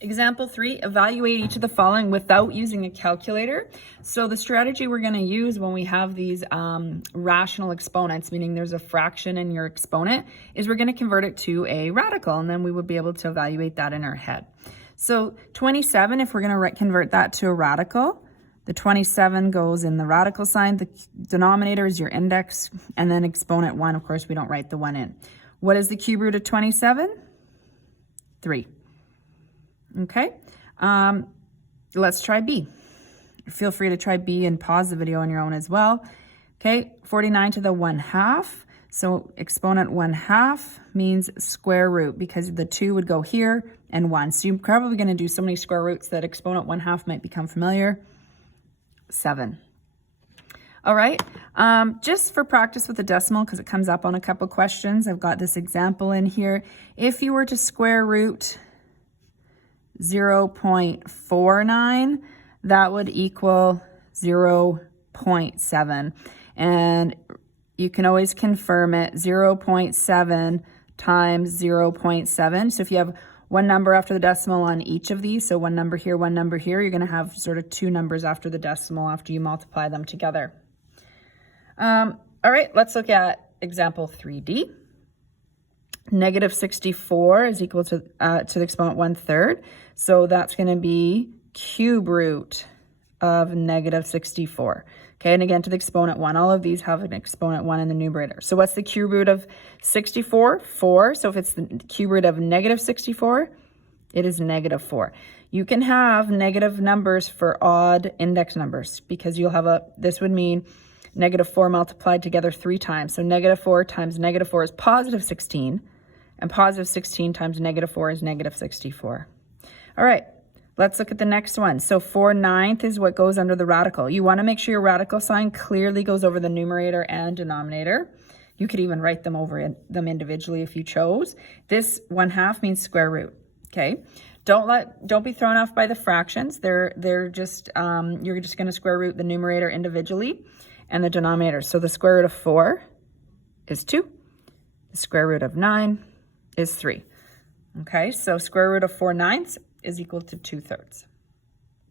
Example 3, evaluate each of the following without using a calculator. So the strategy we're going to use when we have these rational exponents, meaning there's a fraction in your exponent, is we're going to convert it to a radical, and then we would be able to evaluate that in our head. So 27, if we're going to convert that to a radical, the 27 goes in the radical sign, the denominator is your index, and then exponent 1, of course, we don't write the 1 in. What is the cube root of 27? 3. Okay, let's try B. Feel free to try B and pause the video on your own as well. Okay, 49 to the 1/2. So exponent 1/2 means square root because the 2 would go here and 1. So you're probably going to do so many square roots that exponent 1/2 might become familiar. 7. All right, just for practice with the decimal, because it comes up on a couple questions, I've got this example in here. If you were to square root 0.49, that would equal 0.7. And you can always confirm it, 0.7 times 0.7. So if you have one number after the decimal on each of these, so one number here, you're going to have sort of two numbers after the decimal after you multiply them together. All right, let's look at example 3D. Negative 64 is equal to the exponent 1/3. So that's going to be cube root of negative 64. Okay, and again to the exponent 1. All of these have an exponent 1 in the numerator. So what's the cube root of 64? 4. So if it's the cube root of negative 64, it is negative 4. You can have negative numbers for odd index numbers because you'll have this would mean negative 4 multiplied together 3 times. So negative 4 times negative 4 is positive 16. And positive 16 times negative 4 is negative 64. All right, let's look at the next one. So 4/9 is what goes under the radical. You want to make sure your radical sign clearly goes over the numerator and denominator. You could even write them them individually if you chose. This 1/2 means square root. Okay, don't be thrown off by the fractions. They're just you're just going to square root the numerator individually and the denominator. So the square root of 4 is 2. The square root of 9 is 3. Okay, so square root of 4/9 is equal to 2/3.